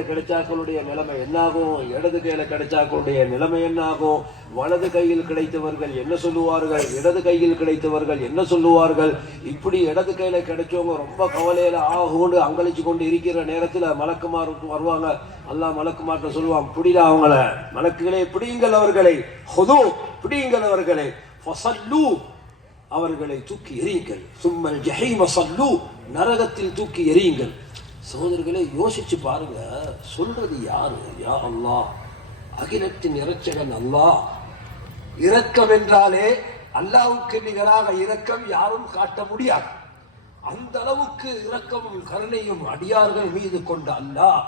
கிடைச்சாக்களுடைய நிலைமை என்னாகும்? இடது கையில கிடைச்சாக்களுடைய நிலைமை என்னாகும்? வலது கையில் கிடைத்தவர்கள் என்ன சொல்லுவார்கள்? இடது கையில் கிடைத்தவர்கள் என்ன சொல்லுவார்கள்? இப்படி இடது கையில கிடைச்சவங்க ரொம்ப கவலையில ஆகும்னு அங்கழிச்சு கொண்டு இருக்கிற நேரத்துல மலக்குமார் வருவாங்க. அல்லா மலக்குமார்கிட்ட சொல்லுவான் பிடில அவங்கள? மலக்குகளே பிடியுங்கள் அவர்களை. ஹொதோ பிடியுங்கள் அவர்களை. அவர்களை தூக்கி எறியுங்கள். சும்மல் ஜஹீம சல்லு நரகத்தில் தூக்கி எறியுங்கள். சகோதரர்களே யோசிச்சு பாருங்க. சொல்றது யாரு? யா அல்லாஹ். அகிலத்தின் இறைச்சகன் அல்லாஹ். இரக்கம் என்றாலே அல்லாவுக்கு நிகராக இரக்கம் யாரும் காட்ட முடியாது. அந்த அளவுக்கு இரக்கமும் கருணையும் அடியார்கள் மீது கொண்ட அல்லாஹ்.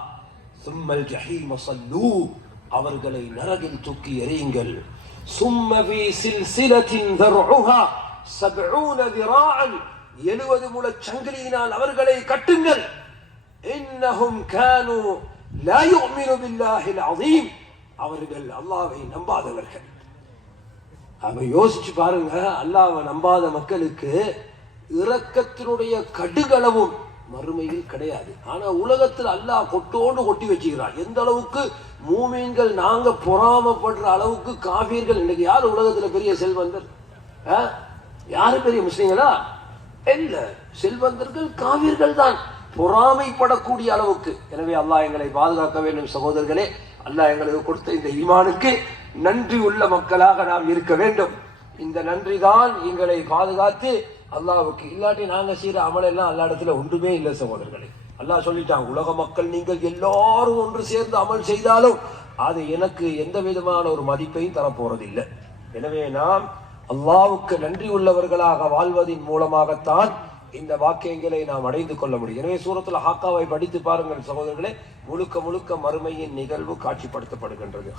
சும்மல் ஜஹீம சல்லூ. அவர்களை நரகில் தூக்கி எறியுங்கள். சும்மவி ஃபீ சில்சிலத்தின் தர்உஹா. சப்ஊன திராஅன். 70 முழச் சங்கிலியினால் அவர்களை கட்டுங்கள். இன்னஹும் கானு லா யுமினு பில்லாஹில் அஸீம் அவர்கள் அல்லாவை நம்பாதவர்கள். அவ யோசிச்சு பாருங்க அல்லாவை நம்பாத மக்களுக்கு இரக்கத்தினுடைய கடுகளவும் மறுமையில் கிடையாது. ஆனா உலகத்தில் அல்லாஹ் கொட்டோண்டு கொட்டி வச்சுக்கிறான். எந்த அளவுக்கு மூமீன்கள் நாங்க பொறாமப்படுற அளவுக்கு காபீர்கள். இன்னைக்கு யார் உலகத்துல பெரிய செல்வந்தர்? ஆ? யாரு பெரிய முஸ்லீங்களா இல்ல செல்வந்தர்கள் காவிர்கள் தான் பொறாமைப்படக்கூடிய அளவுக்கு. எனவே அல்லாஹ் எங்களை பாதுகாக்க வேண்டும் சகோதரர்களே. அல்லாஹ் எங்களுக்கு கொடுத்த இந்த ஈமானுக்கு நன்றி உள்ள மக்களாக நாம் இருக்க வேண்டும். இந்த நன்றி தான் எங்களை பாதுகாத்து அல்லாவுக்கு இல்லாட்டி நாங்கள் செய்கிற அமல் எல்லாம் அல்லா இடத்துல ஒன்றுமே இல்லை சகோதரர்களே. அல்லாஹ் சொல்லிட்டாங்க உலக மக்கள் நீங்கள் எல்லாரும் ஒன்று சேர்ந்து அமல் செய்தாலும் அது எனக்கு எந்த விதமான ஒரு மதிப்பையும் தரப்போறதில்லை. எனவே நாம் அல்லாவுக்கு நன்றி உள்ளவர்களாக வாழ்வதின் மூலமாகத்தான் இந்த வாக்கியங்களை நாம் அடைந்து கொள்ள முடியும். எனவே சூரத்தில் ஹாக்காவை படித்து பாருங்கள் சகோதரர்களே முழுக்க முழுக்க மறுமையின் நிகழ்வு காட்சிப்படுத்தப்படுகின்றது.